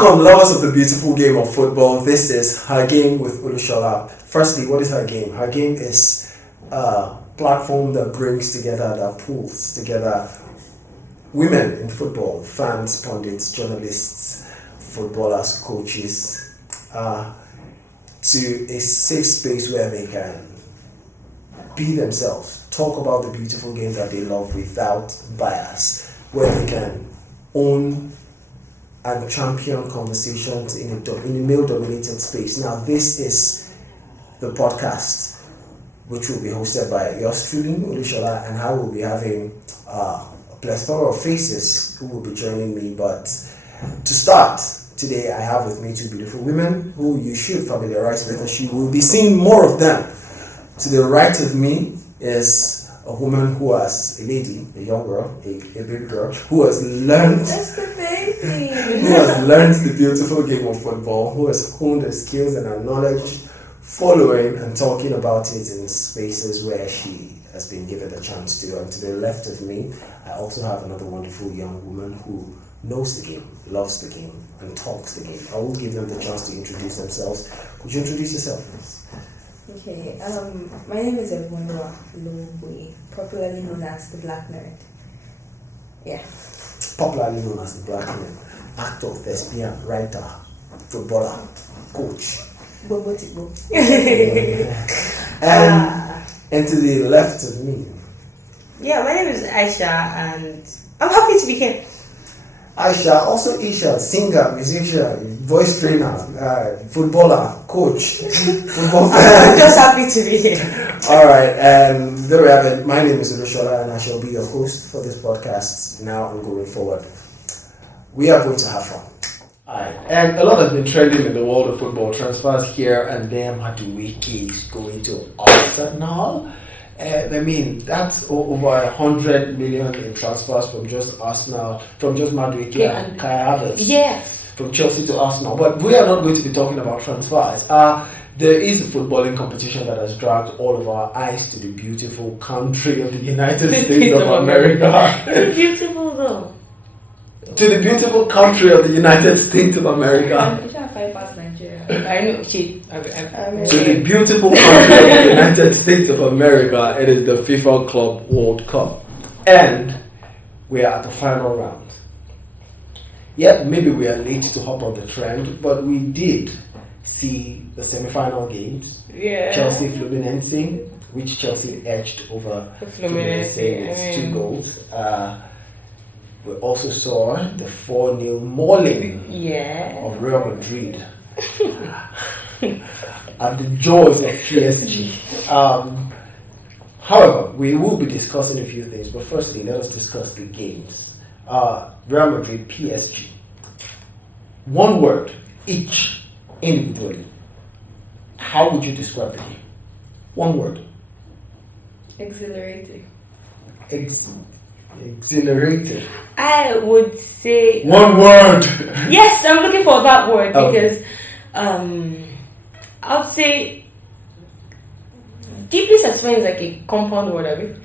Welcome, lovers of the beautiful game of football. This is Her Game with Olushola. Firstly, what is Her Game? Her Game is a platform that brings together, that pulls together women in football, fans, pundits, journalists, footballers, coaches, to a safe space where they can be themselves, talk about the beautiful game that they love without bias, where they can own and champion conversations in a male-dominated space. Now, this is the podcast, which will be hosted by yours truly, Olushola, and I will be having a plethora of faces who will be joining me. But to start, today I have with me two beautiful women who you should familiarize with, because you will be seeing more of them. To the right of me is a woman who has, a lady, a young girl, a baby girl, who has learned That's the baby. who has learned the beautiful game of football, who has honed her skills and her knowledge, following and talking about it in spaces where she has been given the chance to. And to the left of me, I also have another wonderful young woman who knows the game, loves the game, and talks the game. I will give them the chance to introduce themselves. Could you introduce yourself, please? Okay, my name is Ebonwa Lobwe, popularly known as the Black Nerd. Yeah. Popularly known as the Black Man, actor, thespian, writer, footballer, coach. Bobo Tibo. And to the left of me, Yeah, my name is Aisha and I'm happy to be here. Aisha, also Isha, singer, musician, voice trainer, footballer, coach, football I'm fan. just happy to be here. Alright, and there we have it. My name is Olushola and I shall be your host for this podcast now and going forward. We are going to have fun. Alright, and a lot has been trending in the world of football. Transfers here and there. Madueke is going to Arsenal. I mean, that's over 100 million in transfers from just Arsenal, from just Madueke and Kai Havertz. Yes. From Chelsea to Arsenal. But we are not going to be talking about transfers. There is a footballing competition that has dragged all of our eyes to the beautiful country of the United States of America. It's beautiful though. To the beautiful country of the United States of America. You should fight past Nigeria. I know she. To the beautiful country of the United States of America, it is the FIFA Club World Cup. And we are at the final round. Yep, maybe we are late to hop on the trend, but we did see the semi-final games. Yeah. Chelsea Fluminense, which Chelsea edged over Fluminense, with 2 goals. We also saw the 4-0 mauling Yeah. of Real Madrid and the joys of PSG. However, we will be discussing a few things, but firstly, let us discuss the games. Real Madrid, PSG. One word, each, individually. How would you describe the game? One word. Exhilarating. Exhilarated. I would say One word. yes. I'm looking for that word Okay. because I would say deeply satisfying is like a compound word, I mean,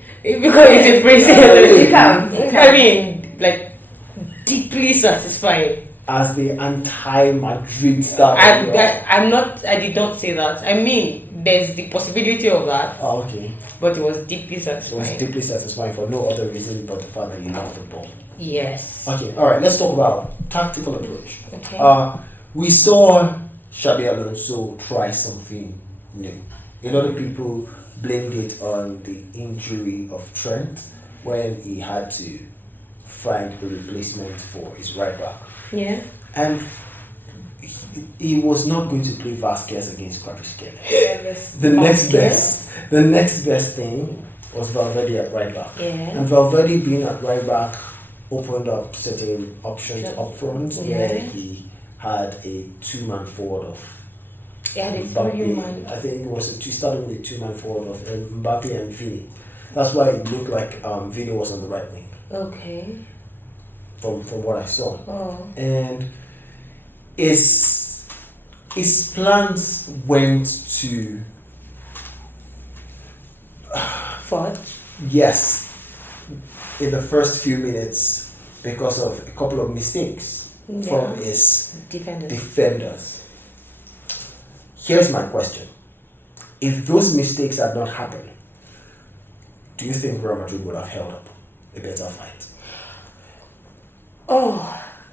because it's a phrase. It counts. I mean, like deeply satisfying. As the anti-Madrid star. I'm not. I did not say that. I mean, there's the possibility of that, Oh, okay. but it was deeply It was satisfying. deeply satisfying for no other reason but the fact that you love football. Yes. Okay, alright, let's talk about tactical approach. Okay. We saw Xabi Alonso try something new. A lot of people blamed it on the injury of Trent when he had to find a replacement for his right back. Yeah. And he was not going to play Vasquez against Kvaratskhelia. The next best thing was Valverde at right back. Yeah. And Valverde being at right back opened up certain options up front where he had a 2-man forward of Yeah, it's Mbappe. I think it was started with a 2-man forward of Mbappe and Vini. That's why it looked like Vini was on the right wing. Okay. From what I saw. Oh. And his plans went to Fudge. yes in the first few minutes because of a couple of mistakes from his defenders. defenders. Here's my question. If those mistakes had not happened, do you think Real Madrid would have held up a better fight?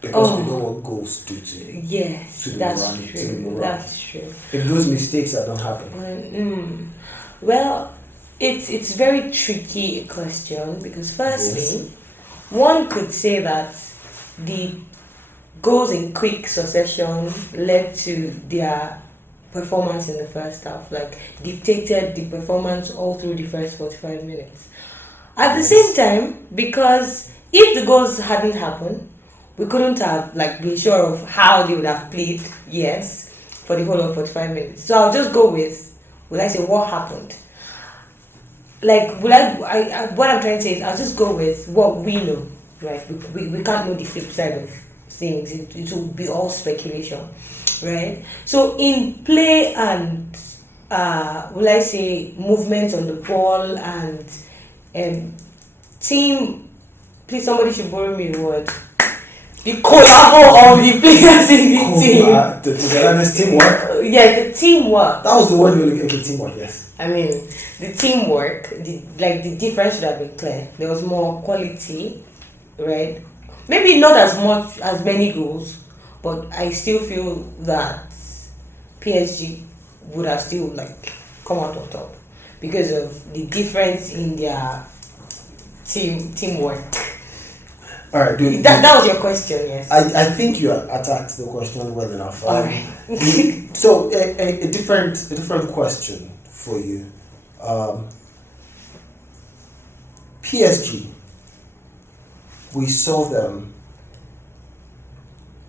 Because we know what goals do to Yes, to the that's morale, to the true. morale. That's true. If those mistakes had not happened, Well, it's very tricky question because firstly, one could say that the goals in quick succession led to their performance in the first half, like dictated the performance all through the first 45 minutes. At the same time, because if the goals hadn't happened, we couldn't have been sure of how they would have played, yes, for the whole of 45 minutes. So I'll just go with, will I say what happened? What I'm trying to say is I'll just go with what we know, right? We can't know the flip side of things. It will be all speculation, right? So in play and will I say movement on the ball and team, please somebody should borrow me a word. The collabo of the players in the team. the teamwork. Yeah, the teamwork. That was the word we were looking for. Teamwork, yes. I mean, the teamwork, the difference should have been clear. There was more quality, right? Maybe not as many goals, but I still feel that PSG would have still come out on top because of the difference in their teamwork. All right, dude. That was your question, yes. I think you attacked the question well enough. All right. So a different question for you. PSG. We saw them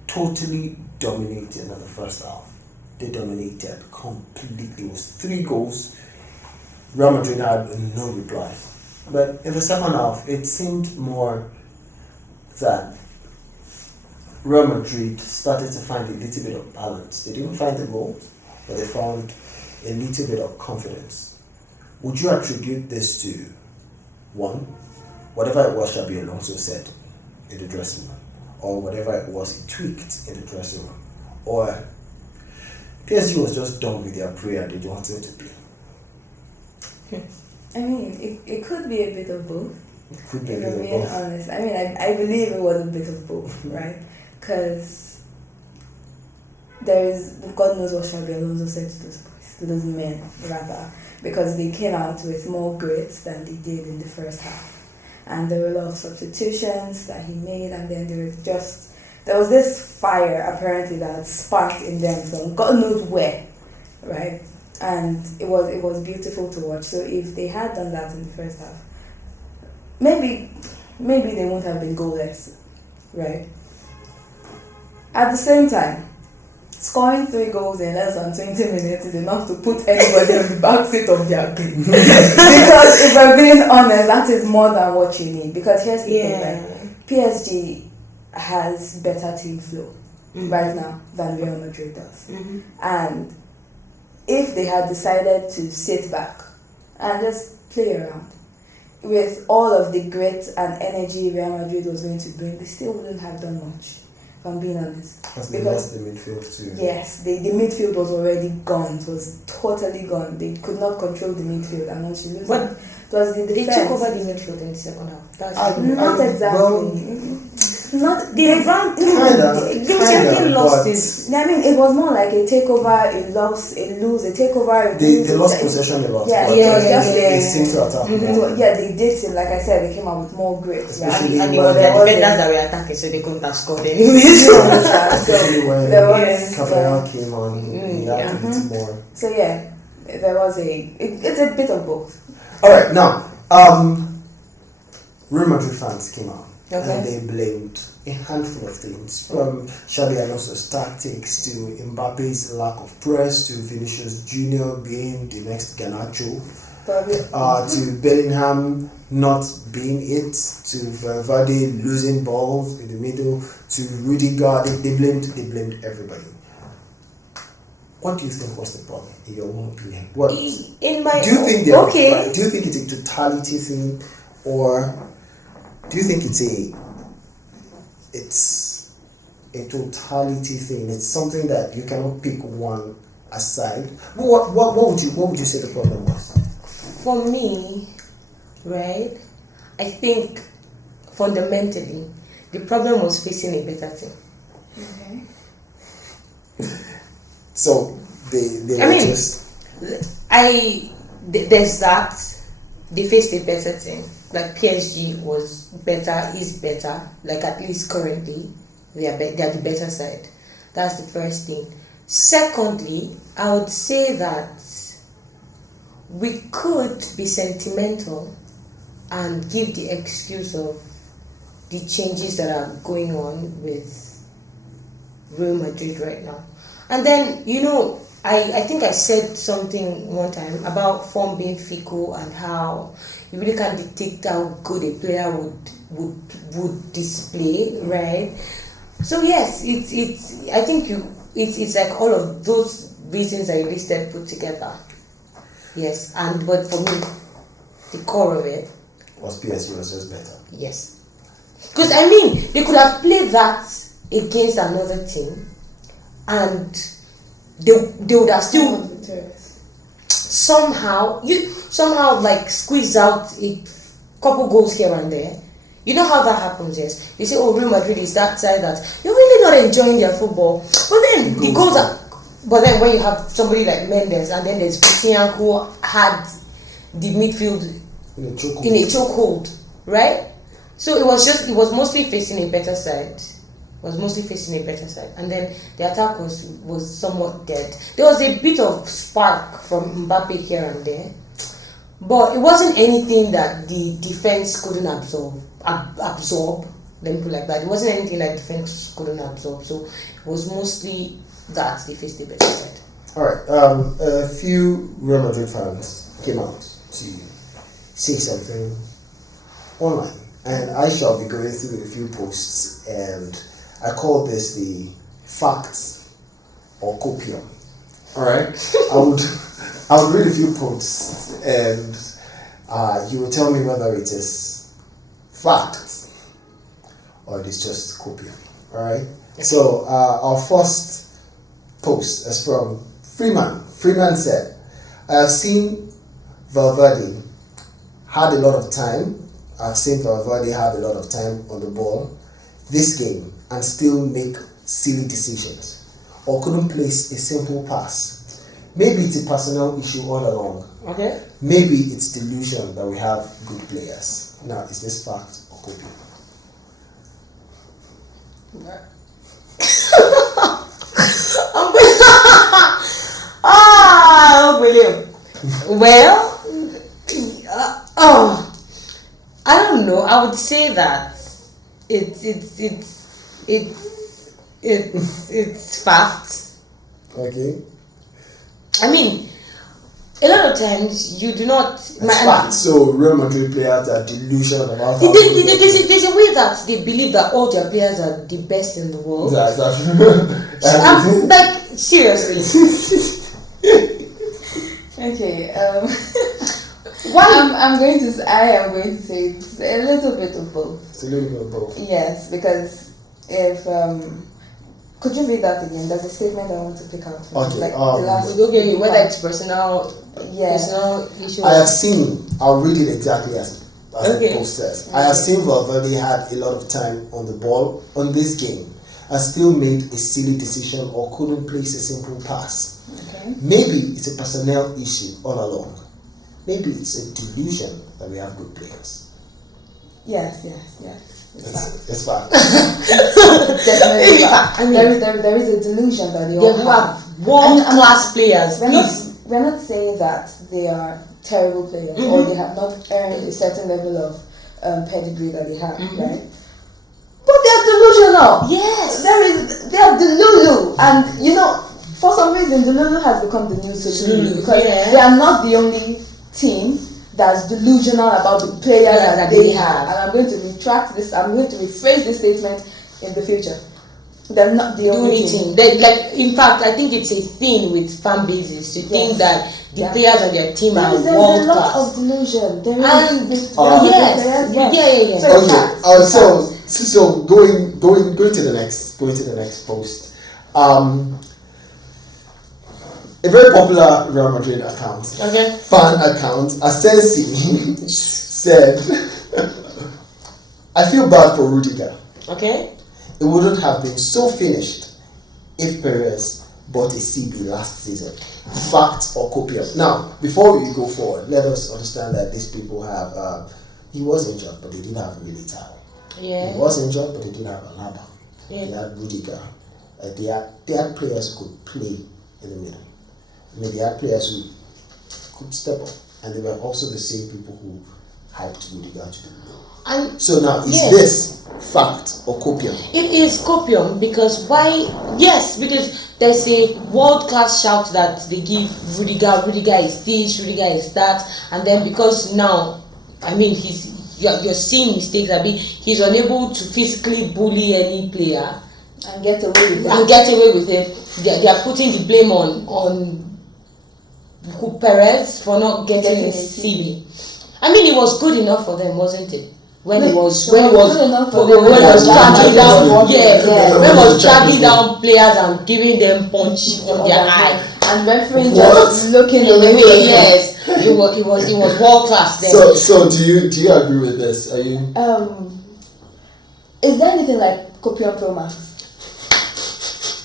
totally dominating in the first half. They dominated completely. It was 3 goals. Real Madrid had no reply. But in the second half, it seemed more that Real Madrid started to find a little bit of balance. They didn't find the goals, but they found a little bit of confidence. Would you attribute this to, one, whatever it was Xabi Alonso said in the dressing room, or whatever it was he tweaked in the dressing room, or PSG was just done with their prayer, they wanted to play? I mean, it could be a bit of both. It could be a If bit I'm of being both. honest, I mean, I believe it was a bit of both, right? Because God knows what Xabi Alonso said to those boys, to those men, rather, because they came out with more grit than they did in the first half. And there were a lot of substitutions that he made, and then there was this fire apparently that sparked in them from God knows where, right? And it was beautiful to watch. So if they had done that in the first half, maybe they won't have been goalless, right? At the same time, scoring 3 goals in less than 20 minutes is enough to put anybody on the back seat of their plane. Because if I'm being honest, that is more than what you need. Because here's the thing, right? PSG has better team flow right now than Real Madrid does. And if they had decided to sit back and just play around with all of the grit and energy Real Madrid was going to bring, they still wouldn't have done much, if I'm being honest. Because they lost the midfield too. Yes, the midfield was already gone. It was totally gone. They could not control the midfield, and once you lose But it was the they defense. took over the midfield in the second half. That's Not exactly. Not they ran through. They Champion lost his. I mean, it was more like a takeover, a lose, a takeover. They lost possession a lot. Yeah, but they seem to attack more. So, yeah, they did seem, like I said, they came out with more grit. Especially And it when was the there was defenders a- that were attacking, so they couldn't have scored anyway. Especially when there was Cabral came on, he had to beat more. So yeah, there was it's a bit of both. Alright, now, Real Madrid fans came out and they blamed a handful of things, from Xabi Alonso's tactics to Mbappe's lack of press to Vinicius Jr. being the next Garnacho, Probably. to Bellingham not being it, to Valverde losing balls in the middle, to Rudiger. They blamed everybody. What do you think was the problem, in your own opinion? What In my do you think? They are okay. right? Do you think it's a totality thing, or do you think it's a totality thing. It's something that you cannot pick one aside. But what would you say the problem was? For me, right, I think fundamentally the problem was facing a better team. Okay. So they I were mean, just there's that. They faced a better team. Like PSG was better, is better. Like at least currently, they are the better side. That's the first thing. Secondly, I would say that we could be sentimental and give the excuse of the changes that are going on with Real Madrid right now. And then, I think I said something one time about form being fickle and how you really can't dictate how good a player would display, right? So yes, I think it's like all of those reasons that you listed put together. Yes, but for me, the core of it was PSG was just better. Yes, because they could have played that against another team, and they would have still somehow like squeeze out a couple goals here and there. You know how that happens, yes. You say, oh, Real Madrid is that side that you're really not enjoying their football. But then the goals are. But then when you have somebody like Mendes and then there's Vitinha who had the midfield in a chokehold, right? So it was mostly facing a better side. And then the attack was somewhat dead. There was a bit of spark from Mbappe here and there, but it wasn't anything that the defense couldn't absorb. Let me put it like that. It wasn't anything that defense couldn't absorb. So it was mostly that they faced the better side. All right. A few Real Madrid fans came out to say something online, and I shall be going through a few posts, and I call this the facts or copium. All right. I would read a few posts, and you will tell me whether it is fact or it is just copium. All right. So our first post is from Freeman. Freeman said, "I have seen Valverde had a lot of time. I've seen Valverde have a lot of time on the ball this game and still make silly decisions or couldn't place a simple pass. Maybe it's a personnel issue all along. Okay. Maybe it's delusion that we have good players." Now, is this fact or copy? William. Well, I don't know. I would say that it's fact. Okay. I mean, a lot of times you do not. Fact. So Real Madrid players are delusional about. There's a way that they believe that all their players are the best in the world. Like seriously. Okay. I am going to say it's a little bit of both. It's a little bit of both. Yes, because if could you read that again? There's a statement I want to pick out. Okay. Like the last. Whether it's personal issue. I have seen. I'll read it exactly as the post says. I have seen Valverde had a lot of time on the ball on this game and still made a silly decision or couldn't place a simple pass. Okay. Maybe it's a personnel issue all along. Maybe it's a delusion that we have good players. Yes. It's fact. Definitely fact. I mean, there is a delusion that they all have world-class players. We're not saying that they are terrible players or they have not earned a certain level of pedigree that they have, right? But they are delusional. Yes. They are delulu, and for some reason delulu has become the new solution because they are not the only team that's delusional about the players that they have. And I'm going to retract this. I'm going to rephrase this statement in the future. They're not the only team. In fact, I think it's a thing with fan bases to think that the players on their team are world class. There's a lot of delusion. There is. Yes. Okay. So going to the next post. A very popular Real Madrid account, fan account, Asensi, said, "I feel bad for Rudiger. Okay. It wouldn't have been so finished if Perez bought a CB last season. Fact or copium?" Now, before we go forward, let us understand that these people have. He was injured, but they didn't have Militao. Yeah. He was injured, but they didn't have Alaba. Yeah. They had Rudiger. They had players who could play in the middle. I mean, they had players who could step up, and they were also the same people who hyped Rudiger to do. And so now, is yes, this fact or copium? It is copium because why? Yes, because there's a world-class shout that they give Rudiger. Rudiger is this, Rudiger is that, and then because now, I mean, you're seeing mistakes. I mean, he's unable to physically bully any player and get away with it. They are putting the blame on Perez for not getting a CB. I mean, it was good enough for them, wasn't it? When it was dragging down players and giving them punch on their eye, and referee just looking away. Yes, it was world class. So do you agree with this? Are you? Is there anything like copium pro max?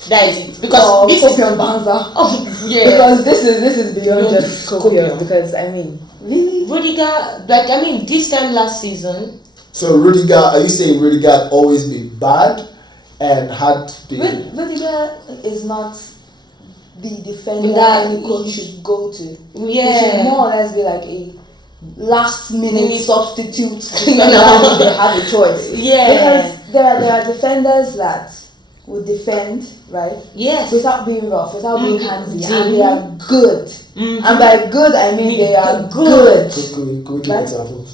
That is it. Because this copium banza. Oh yeah. Because this is beyond just copium. Because I mean, really, Rudiger, this time last season. So Rudiger, are you saying Rudiger had always been bad and had been... Rudiger is not the defender that any coach should go to. Yeah. He should more or less be like a last minute substitute defender if they have a choice. Yeah. Because there are defenders that would defend, right? Yes. Without being rough, without being handsy, and they are good. Mm-hmm. And by good, I mean they are good. Could we give examples?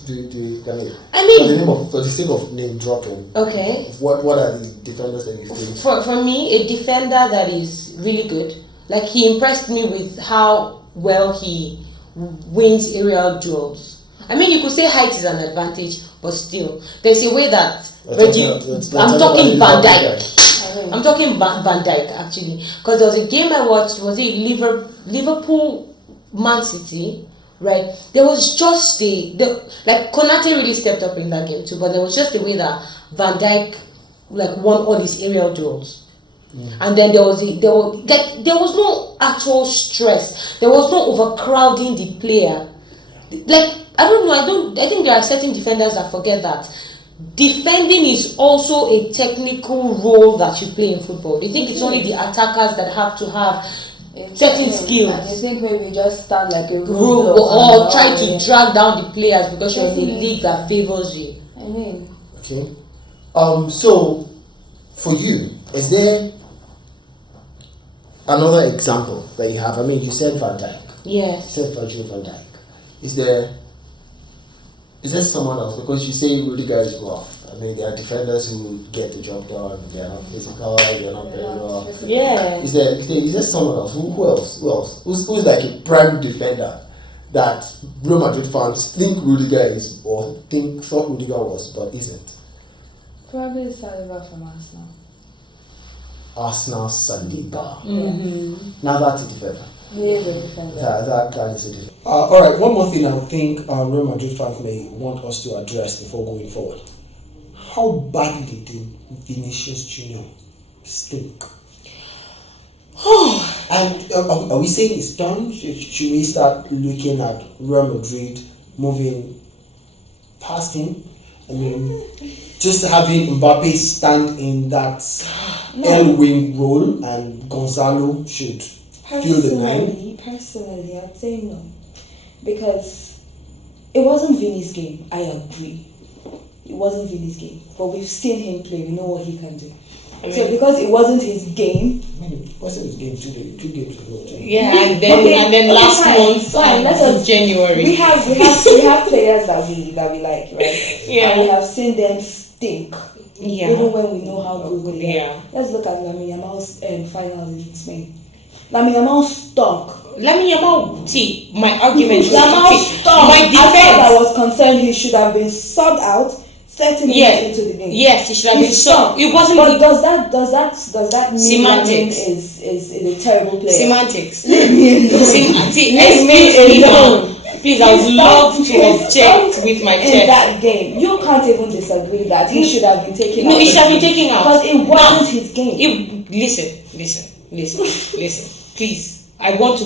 For the sake of name dropping. Okay. What are the defenders that you think? For me, a defender that is really good. Like, he impressed me with how well he wins aerial duels. I mean, you could say height is an advantage, but still, there's a way that I'm talking Van Dijk. I'm talking Van Dijk actually, because there was a game I watched. Was it Liverpool Man City? Right, there was just like Konate really stepped up in that game too, but there was just the way that Van Dijk won all these aerial duels. And then there was no actual stress. There was no overcrowding the player. I think there are certain defenders that forget that defending is also a technical role that you play in football. Do you think it's only the attackers that have to have certain skills? And you think maybe just stand like a rule or try to drag down the players because you're in a league that favors you? I mean. Okay. So for you, is there another example that you have? I mean, you said Van Dijk. Yes. You said Virgil van Dijk. Is there someone else? Because you say Rudiger is rough. I mean, there are defenders who get the job done. They are not physical. They are not very rough. Yeah. Is there someone else? Who else? Who's like a prime defender that Real Madrid fans think Rudiger is, or thought Rudiger was, but isn't? Probably Saliba from Arsenal. Arsenal Saliba. Mm-hmm. Now that's a defender. He is a defender. That is a defender. All right, one more thing I think Real Madrid fans may want us to address before going forward. How badly did Vinicius Junior stink? And are we saying it's done? Should we start looking at Real Madrid moving past him? I mean, just having Mbappe stand in that L wing role and Gonzalo should fill the line? Personally, I'd say no. Because it wasn't Vini's game, I agree. It wasn't Vini's game. But we've seen him play, we know what he can do. So because it wasn't his game, It wasn't his game 2 games ago. Yeah, and then last month, January. We have players that we like, right? Yeah. And we have seen them stink. Yeah. Even when we know how good they are. Yeah. Let's look at Lamine Yamal's finals in Spain. Lamine Yamal stunk. Lamine Yamal, see, my argument Yamal stunk. my As far as I defense. was concerned, he should have been subbed out 30 minutes Yeah. into the game. Yes, it should have been sunk. It wasn't. But does that mean Semantics. Lamine is a terrible player? Semantics. Leave me alone. Leave me alone. Please, I would love to object with my in chest. that game. You can't even disagree that he should have been taken out. No, he should have been taken out. Because it wasn't his game. Listen. Please, I want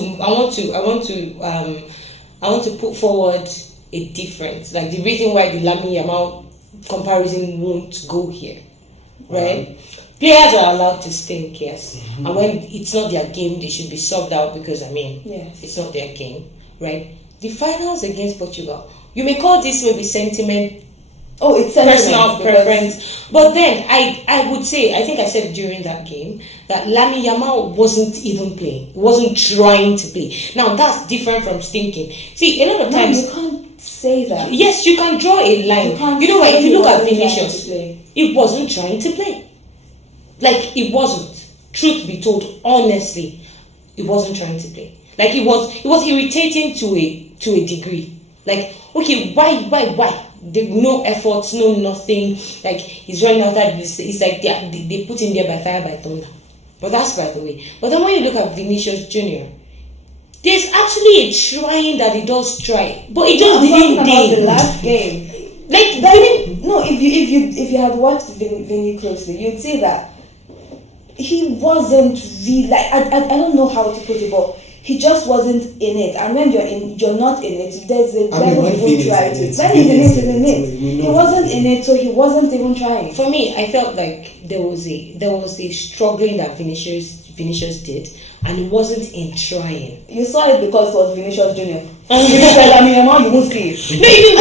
to put forward a difference. Like the reason why the Lamine Yamal comparison won't go here, right? Players are allowed to stink, yes, and when it's not their game, they should be subbed out because Yes. it's not their game, right? The finals against Portugal, you may call this maybe sentiment. Oh, it's Personal preference, but then I would say, I think I said during that game that Lamine Yamal wasn't even playing, wasn't trying to play. Now that's different from stinking. See, a lot of times you can't say that. yes, you can draw a line. You know what? If you look at Vinicius, he wasn't trying to play. Like it wasn't. Truth be told, honestly, he wasn't trying to play. Like it was irritating to a degree. Like, okay, why? No efforts, no nothing. Like he's running after this. It's like they put him there by fire by thunder. But that's by the way. But then when you look at Vinicius Junior, there's actually a trying that he does try, but he just didn't about the last game. Like no, if you had watched Vinny closely, you'd see that he wasn't really like I don't know how to put it, but he just wasn't in it. And when you're not in it, there's a level you won't try to. When he's in it, he wasn't in it, so he wasn't even trying. For me, I felt like there was a struggling that Vinicius did, and it wasn't in trying. You saw it because it was Vinicius Junior. Yamal, you won't see it. No, even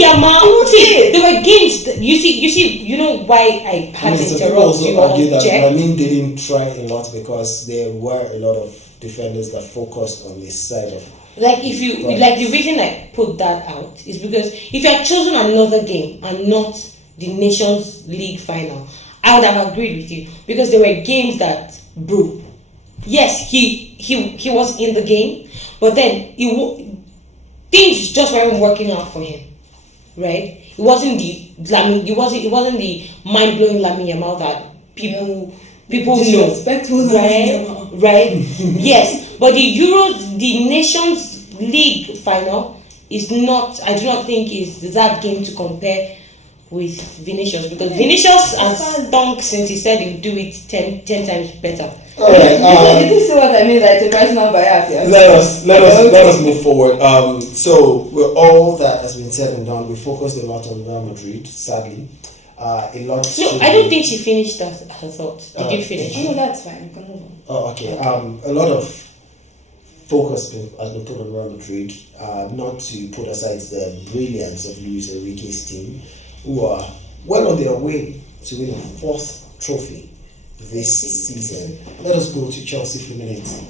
Yamal, see, there were games that you know why I had to interrupt also you argue that object. Lamine didn't try a lot because there were a lot of defenders that focused on this side of. Like the reason I put that out is because if you had chosen another game and not the Nations League final, I would have agreed with you because there were games that, bro, yes, he was in the game, but then things just weren't working out for him, right? It wasn't the mind blowing Lamine Yamal that people know, right? Yes, but the Nations League final is not. I do not think is that game to compare with Vinicius because Vinicius has stunk since he said he'll do it 10 times better. All right. You see what I mean? Like a personal bias. Yeah? Let us move forward. So with all that has been said and done, we focused a lot on Real Madrid. Sadly, a lot. No, I don't think she finished her thought. Did you finish? Oh, no, that's fine. You can move on. Oh, okay. A lot of focus has been put on Real Madrid. Not to put aside the brilliance of Luis Enrique's team, who are well on their way to win a fourth trophy this season. Let us go to Chelsea Fluminense.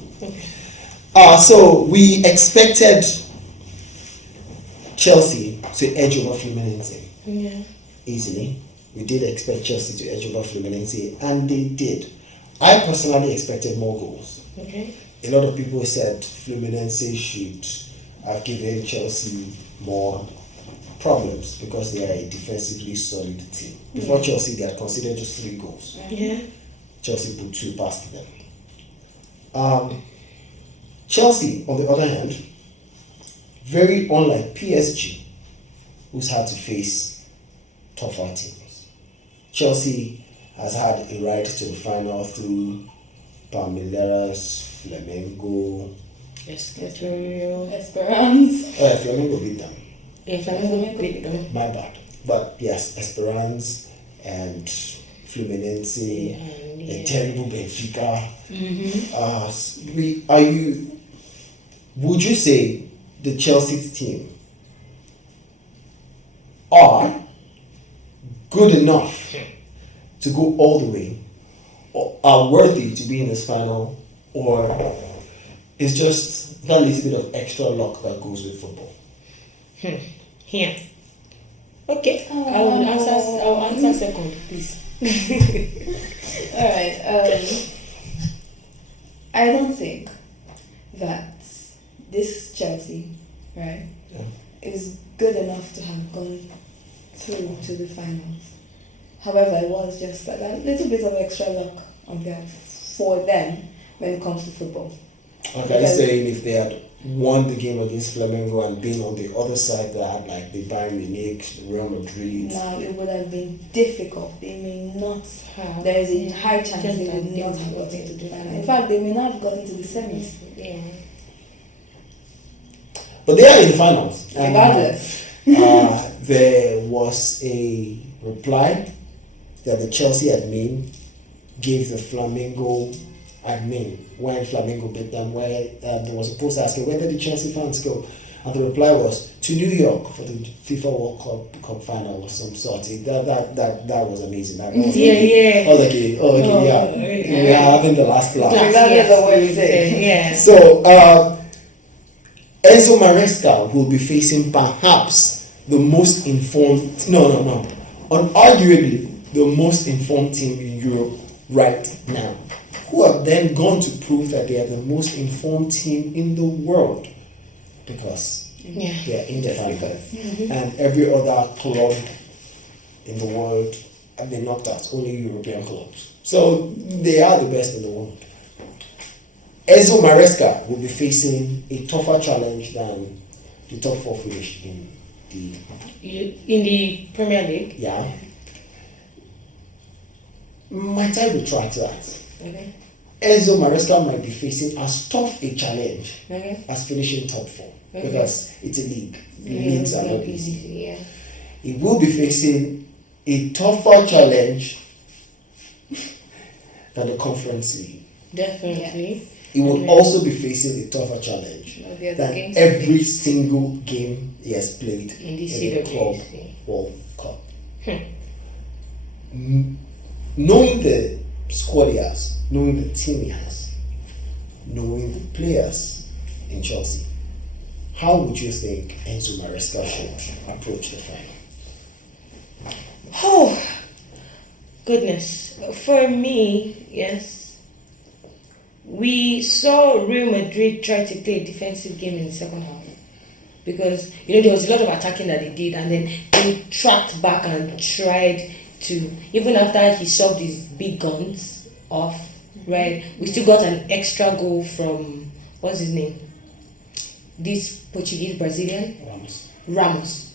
So we expected Chelsea to edge over Fluminense easily. We did expect Chelsea to edge over Fluminense, and they did. I personally expected more goals. Okay. A lot of people said Fluminense should have given Chelsea more problems because they are a defensively solid team. Before Chelsea, they had considered just 3 goals. Yeah. Chelsea put 2 past them. Chelsea, on the other hand, very unlike PSG, who's had to face tougher teams. Chelsea has had a ride to the final through Palmeiras, Flamengo. Esperance. Oh yeah, Flamengo beat them. Yeah, Flamengo beat them. My bad. But yes, Esperance and Fluminense, a terrible Benfica. Would you say the Chelsea team are good enough to go all the way, or are worthy to be in this final, or is just that little bit of extra luck that goes with football? Here. Okay. I'll answer second, please. Alright, I don't think that this Chelsea, right, is good enough to have gone through to the finals. However, it was just like a little bit of extra luck on that for them when it comes to football. Okay, are you saying if they had won the game against Flamengo and been on the other side that had like the Bayern Munich, the Real Madrid? Now it would have been difficult. They may not have. There is a high chance they would not have got into the final. In fact, they may not have got into the semis. Yeah. But they are in the finals. And, Regardless. there was a reply that the Chelsea admin gave the Flamengo admin when Flamengo beat them, where there was a post asking where did the Chelsea fans go, and the reply was to New York for the FIFA World Cup final or some sort. That was amazing. That was Yeah. okay, yeah. We are having the last laugh. That is the word you say. Yeah. So Enzo Maresca will be facing perhaps the most informed, unarguably the most informed team in Europe right now, who have then gone to prove that they are the most informed team in the world because they are in the final. And every other club in the world have been knocked out, only European clubs. So they are the best in the world. Enzo Maresca will be facing a tougher challenge than the top four finish in the Premier League. Yeah. Might I retract that? Okay. Enzo Maresca might be facing as tough a challenge Okay. as finishing top four Okay. because it's a league. Yeah, Leagues are not not easy. Yeah. He will be facing a tougher challenge than the Conference League. Definitely. He will also be facing a tougher challenge Of the other than games. every single game he has played In the the Club CWC. World Cup. Knowing the squad he has, knowing the team he has, knowing the players in Chelsea, how would you think Enzo Maresca should approach the final? Oh, goodness. For me, yes. We saw Real Madrid try to play a defensive game in the second half. Because, there was a lot of attacking that they did, and then they tracked back and tried to, even after he subbed his big guns off, right? We still got an extra goal from, what's his name? This Portuguese Brazilian? Ramos.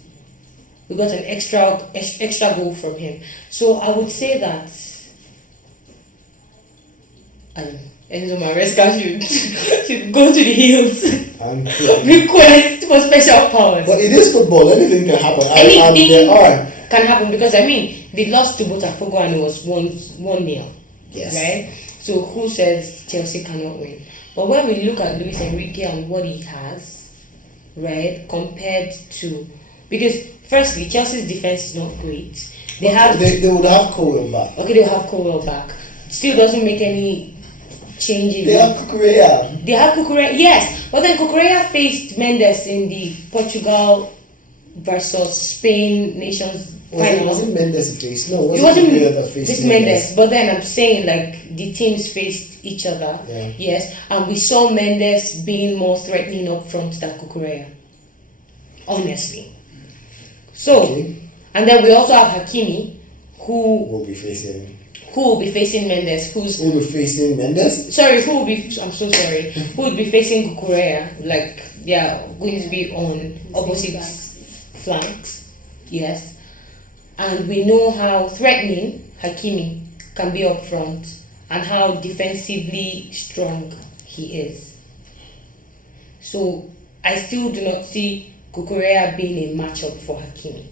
We got an extra goal from him. So I would say that Enzo Maresca should go to the hills. And Request for special powers. but it is football, anything can happen. Anything there are. can happen because they lost to Botafogo and it was 1-0. Yes. Right? So who says Chelsea cannot win? But when we look at Luis Enrique and what he has, right, compared to, because firstly Chelsea's defense is not great. They would have Cole back. Okay, they'll have Colwell back. Still doesn't make any changes. They have Kukurea. They have Cucurella, yes. But then Cucurella faced Mendes in the Portugal versus Spain nations final. Was it Mendes he faced? No, It wasn't Kukurea that faced this Mendes. But then I'm saying like the teams faced each other. Yeah. Yes. And we saw Mendes being more threatening up front than Cucurella. Honestly. So, Okay. and then we also have Hakimi who Will be facing. will be facing Mendes, Who will be facing Mendes? I'm so sorry, who will be facing Cucurella, like, going to be on opposite flanks, yes. And we know how threatening Hakimi can be up front and how defensively strong he is. So, I still do not see Cucurella being a matchup for Hakimi.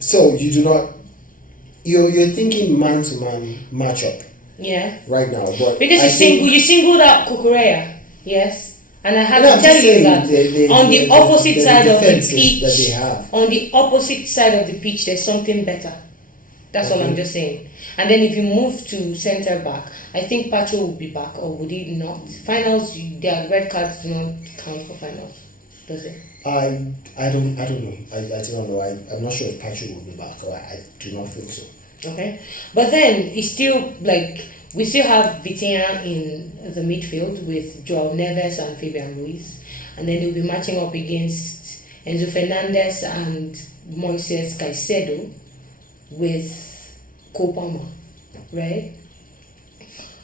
So you do not. You're thinking man-to-man matchup Yeah. right now, but Because you singled out Cucurella, yes, and I have No, to I'm tell just you saying that on the opposite side of the defenses pitch, that they have. on the opposite side of the pitch, there's something better. That's all I'm just saying. And then if you move to centre back, I think Pacho will be back, or would he not? Finals, their red cards do not count for finals, does it? I don't know. I don't know. I'm not sure if Patrick will be back. Or I do not think so. Okay, but then it's still like we still have Vitinha in the midfield with Joao Neves and Fabian Ruiz, and then they'll be matching up against Enzo Fernandez and Moises Caicedo with Copama, right?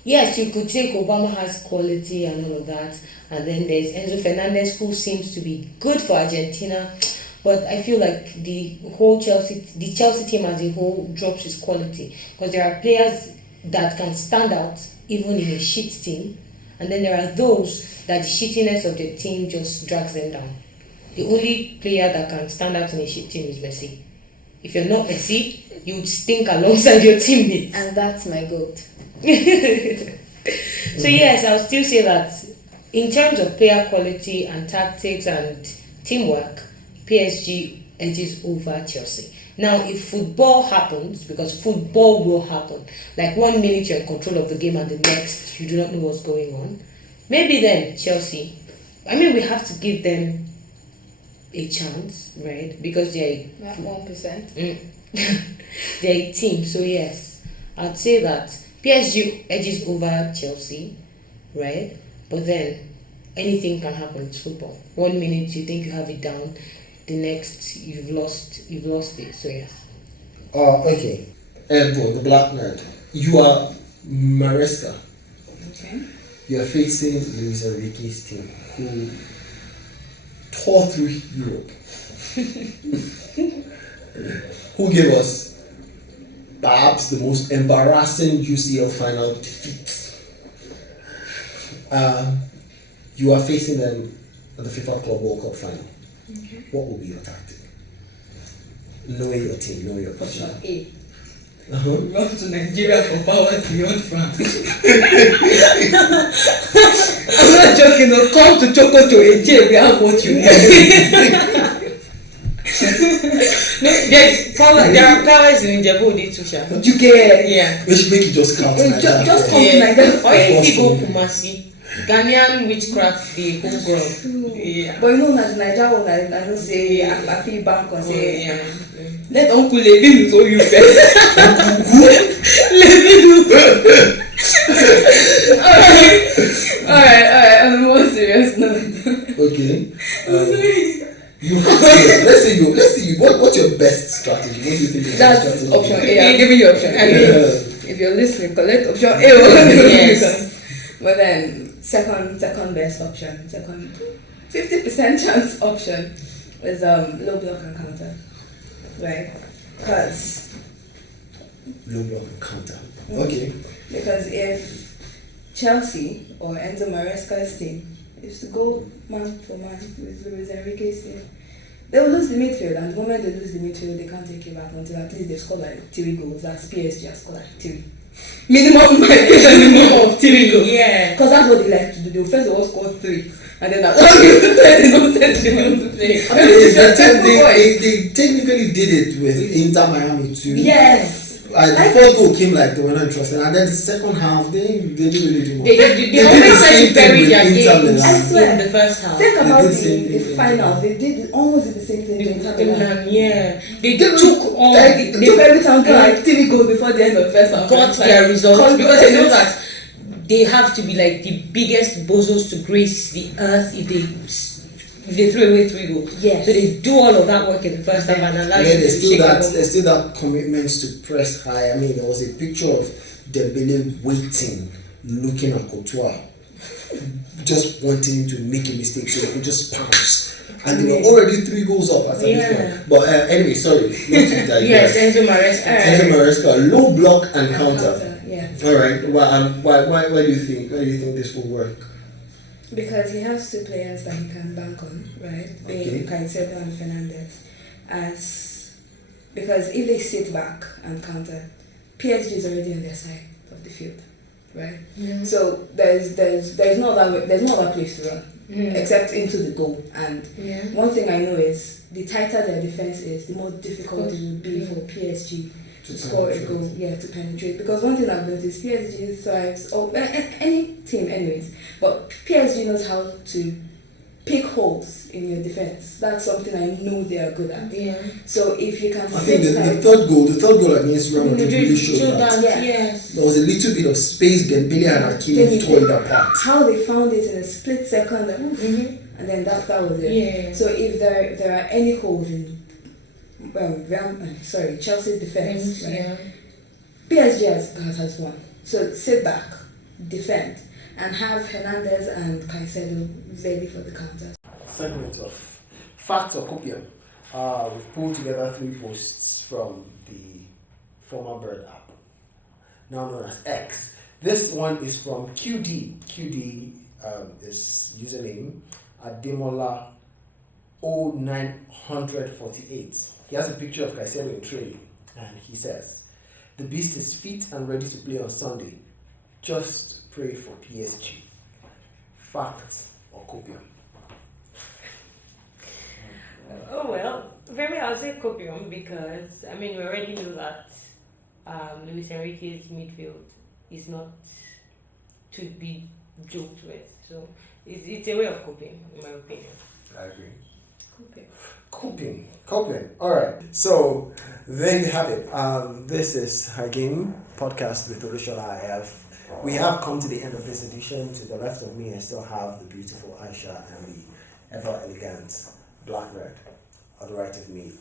Yes, you could say Copama has quality and all of that, and then there's Enzo Fernandez, who seems to be good for Argentina, but I feel like the Chelsea team as a whole drops its quality, because there are players that can stand out even in a shit team, and then there are those that the shittiness of the team just drags them down. The only player that can stand out in a shit team is Messi. If you're not Messi, you would stink alongside your teammates. And that's my goat. So yes, I'll still say that in terms of player quality and tactics and teamwork, PSG edges over Chelsea. Now, if football happens, because football will happen, like 1 minute you're in control of the game and the next you do not know what's going on, maybe then Chelsea, I mean, we have to give them a chance, right? Because they're Not 1%. they're a team. So yes, I'd say that PSG edges over Chelsea, right? But then anything can happen. It's football. 1 minute you think you have it down, the next you've lost it. So yes. Okay. Edward, the Black Knight. You are Maresca. Okay. You are facing Luis Enrique's team, who tore through Europe, who gave us perhaps the most embarrassing UCL final defeat. You are facing them at the FIFA Club World Cup final. Okay. What will be your tactic? Knowing your team, know your Option position. A. Uh-huh. Run to Nigeria for power beyond France. I'm not joking, no. Come to Choco to AJ, we have what you need. No, there are powers in Djibouti too, Sha. You get. Yeah. We should make it just count. Just come to Yeah. Nigeria. Or if you go Kumasi, Ghanaian witchcraft, the whole ground. Yeah. But you know, Nigeria, I don't say, I feel bank or say, Yeah. Let Uncle Levin show you first. Alright, on a more serious note. Okay. You have to, let's say you. What's your best strategy? What do you think? Is That's your strategy? option A. I'm giving you option A. If you're listening, collect option A. Yes. but then second best option, 50% chance option is low block and counter, right? Because Low block and counter. Okay. Because if Chelsea or Enzo Maresca's team is to go man for man with Luis Enrique's team, they will lose the midfield, and the moment they lose the midfield, they can't take it back until at least they score like 3 goals. That's PSG has scored like 3. Minimum of 3 goals. Yeah. Because that's what they like to do. They'll first of all score 3, and then after they don't send them to play. They technically did it with Inter Miami too. Yes. The first goal came like they were not interested, and then the second half they didn't really do much. They always try to bury their games I swear. in the first half. Think about did the same the thing. final. They did almost the same thing to Inter Milan. Yeah. They took all They took every time to like 3 goals before the end of the first half. got their results because they know that they have to be like the biggest bozos to grace the earth if they throw away 3 goals. Yes. So they do all of that work in the first half and allow you to There's shake still that commitment to press high. I mean, there was a picture of Dembele waiting, looking at Courtois, just wanting to make a mistake so he could just pounce. And they were already 3 goals up at this point. But anyway, sorry. Not to digress. Yes, Enzo Maresca. Enzo Maresca, low block and counter. Yeah. All right. Why do you think this will work? Because he has 2 players that he can bank on, right? Being Caicedo and Fernandez. Because if they sit back and counter, PSG is already on their side of the field, right? Yeah. So there's no other place to run except into the goal. And one thing I know is the tighter their defense is, the more difficult it will be for PSG to score a goal, to penetrate. Because one thing I've noticed, PSG thrives, or any team anyways, but PSG knows how to pick holes in your defense. That's something I know they are good at. Yeah. So if you can I think the third goal against Real Madrid really showed that. Yes. There was a little bit of space Dembele and Hakimi tore it apart. How they found it in a split second, and then that was it. Yeah. So if there are any holes in Chelsea's defense, right? Yeah. PSG has won. So sit back, defend, and have Hernandez and Caicedo ready for the counters. Segment of Facts or Copium. We've pulled together 3 posts from the former Bird app, now known as X. This one is from QD. QD is username Ademola 0948. He has a picture of Caicedo in training, and he says, "The beast is fit and ready to play on Sunday. Just pray for PSG." Facts or copium? Oh well, for me, I'll say copium because I mean we already know that Luis Enrique's midfield is not to be joked with, so it's a way of coping, in my opinion. I agree. Coping. Coping. All right. So there you have it. This is her game podcast with Olushola. We have come to the end of this edition. To the left of me, I still have the beautiful Aisha and the ever elegant Black Red. On the right of me,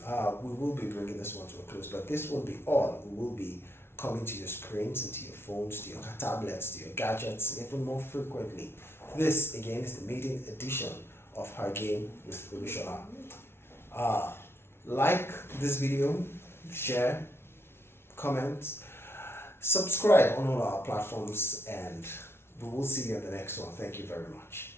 we will be bringing this one to a close, but this won't be all. We will be coming to your screens, into your phones, to your tablets, to your gadgets, even more frequently. This again is the maiden edition of her game with Olushola. Like this video, share, comment, subscribe on all our platforms, and we will see you in the next one. Thank you very much.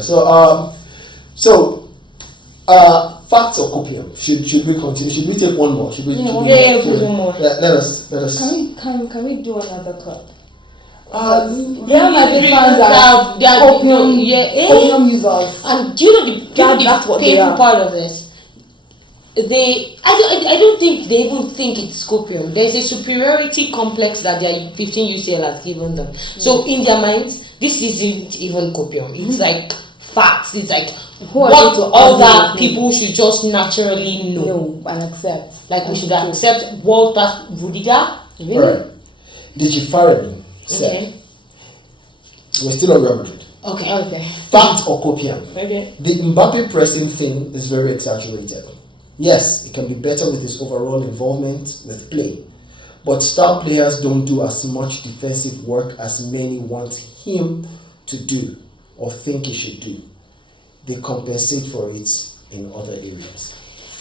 So, facts or copium? Should we continue? Should we take one more? Should we? Put one more. Let us. Can we do another club? Real Madrid fans are copium users. And do you know That's the what they painful are. part of this? I don't think they even think it's copium. There's a superiority complex that their 15 UCL has given them. So in their minds, this isn't even copium. It's like facts. It's like what other people should just naturally know and accept. Like we should accept world class Rudiger. Really? Right. Digi Faraday said, we're still on Real Madrid. Okay. Fact or copium? Okay. The Mbappe pressing thing is very exaggerated. Yes, it can be better with his overall involvement with play, but star players don't do as much defensive work as many want him to do or think he should do. They compensate for it in other areas.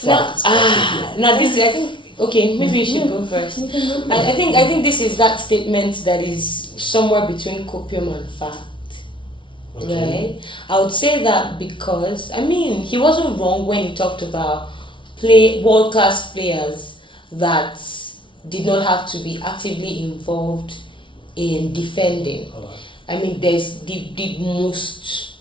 Fact. Now this I think maybe you should go first. I think this is that statement that is somewhere between copium and fact. Okay. Right? I would say that because he wasn't wrong when he talked about world class players that did not have to be actively involved in defending. There's the most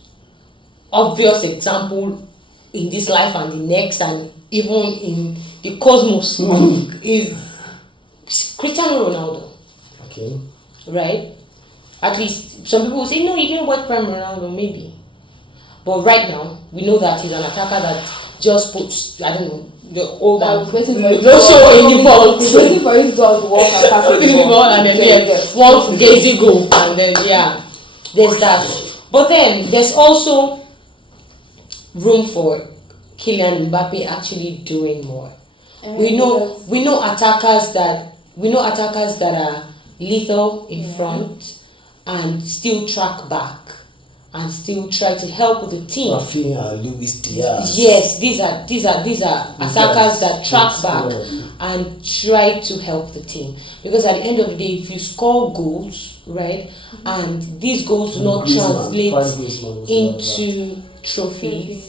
obvious example in this life and the next and even in the cosmos is Cristiano Ronaldo. Okay. Right? At least some people will say, no, he didn't watch Prime Ronaldo, maybe. But right now, we know that he's an attacker that just puts, I don't know, the old man. He's waiting for his dog to walk and pass the ball. And then one gazy goal, and then there's that. But then there's also room for Kylian Mbappe actually doing more. We know attackers that are lethal in front and still track back and still try to help with the team. Rafinha, Luis Diaz. Yes, these are attackers that track back and try to help the team. Because at the end of the day, if you score goals, right, and these goals do not translate into trophies,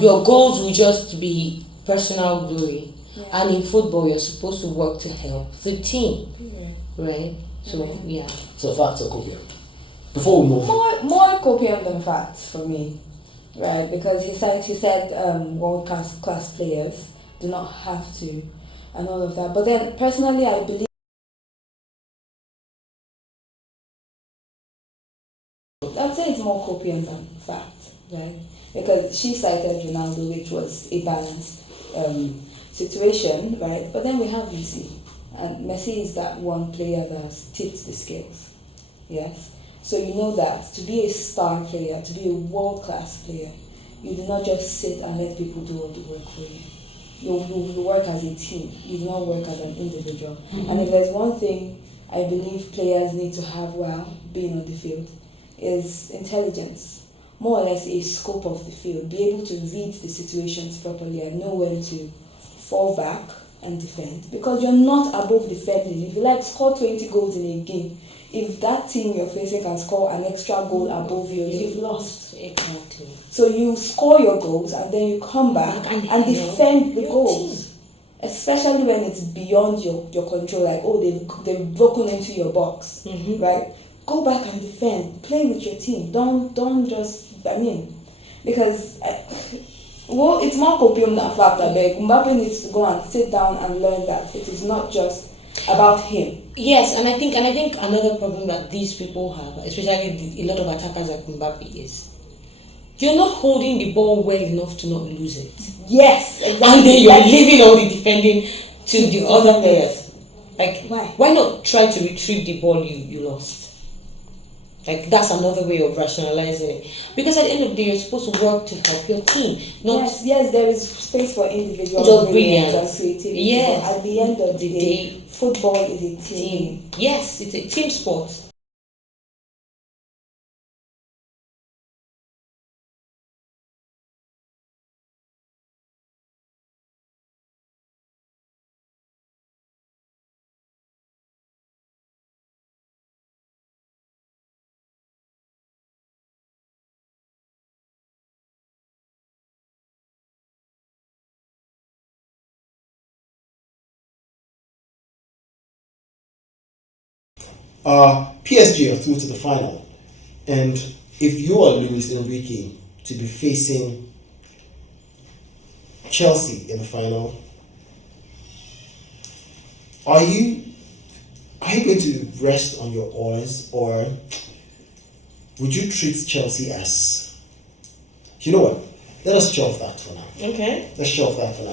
your goals will just be personal glory. Yeah. And in football, you're supposed to work to help the team, right? So So facts or copium? Before we move, more copium than facts for me, right? Because he said world class players do not have to, and all of that. But then personally, I believe I'd say it's more copium than fact, right? Because she cited Ronaldo, which was a balanced situation, right? But then we have Messi, and Messi is that one player that's tipped the scales, yes. So you know that to be a star player, to be a world-class player, you do not just sit and let people do all the work for you. You work as a team. You do not work as an individual. Mm-hmm. And if there's one thing I believe players need to have while being on the field, is intelligence. More or less a scope of the field. Be able to read the situations properly and know when to fall back and defend. Because you're not above defending. If you score 20 goals in a game, if that team you're facing can score an extra goal above you, you've lost. Exactly. So you score your goals and then you come back and defend the goals. Team. Especially when it's beyond your control, like they've broken into your box, right? Go back and defend. Play with your team. Don't just because it's more copium than fact. Mbappe needs to go and sit down and learn that it is not just about him. Yes, and I think another problem that these people have, especially a lot of attackers like Mbappe, is you're not holding the ball well enough to not lose it. Yes, exactly. And then you're leaving all the defending to the other players. Like, why not try to retrieve the ball you lost? Like, that's another way of rationalizing it. Because at the end of the day, you're supposed to work to help your team. Yes, there is space for individual brilliance and creativity. Yes. But at the end of the day, football is a team. Yes, it's a team sport. PSG are through to the final, and if you are Luis Enrique to be facing Chelsea in the final, are you going to rest on your oars, or would you treat Chelsea as, you know what? Let us shelve that for now. Okay. Let's shelve that for now.